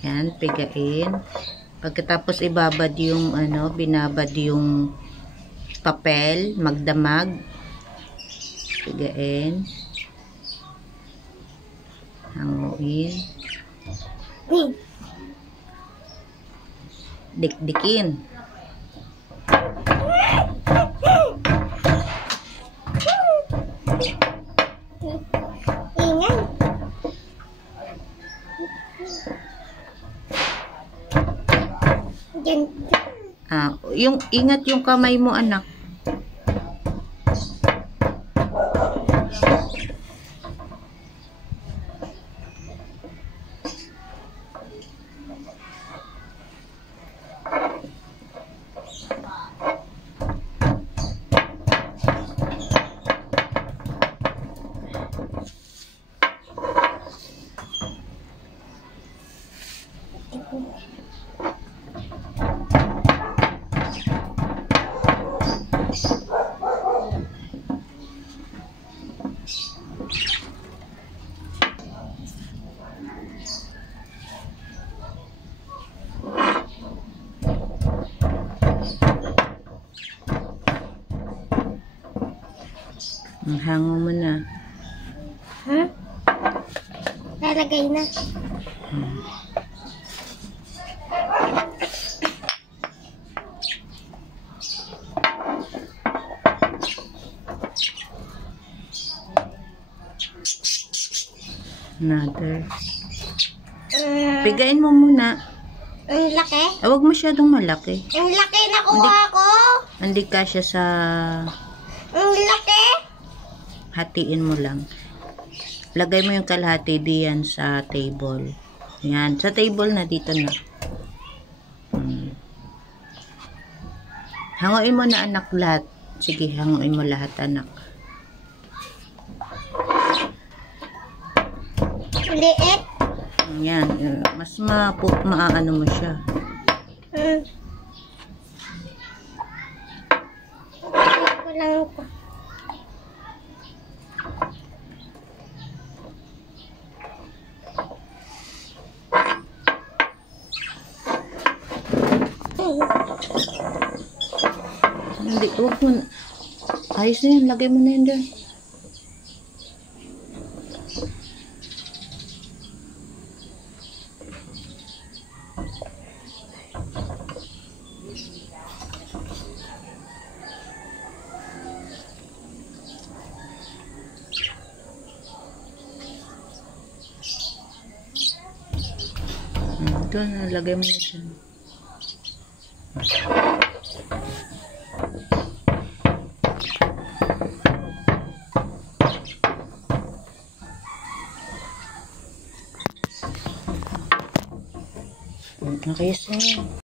Yan, pigain. Pagkatapos ibabad yung binabad yung papel, magdamag. Pigain. Hanguin. Dikdikin. Ingat yung kamay mo, anak. Hango mo na. Ha? Lalagay na. Another. Pigain mo muna. Ang laki? Huwag masyadong malaki. Ang laki nakuha ko. Hindi kasya sa... Ang laki. Hatiin mo lang. Lagay mo yung kalahati diyan sa table. Yan. Sa table na dito na. Hanguin mo na, anak, lahat. Sige, hanguin mo lahat, anak. Liit. Yan. Mas maaano mo siya. Ko lang ito. Hindi, huwag mo na. Ayos na yan. Lagay mo na yan dyan. Ito na, lagay mo na dyan. Okay, so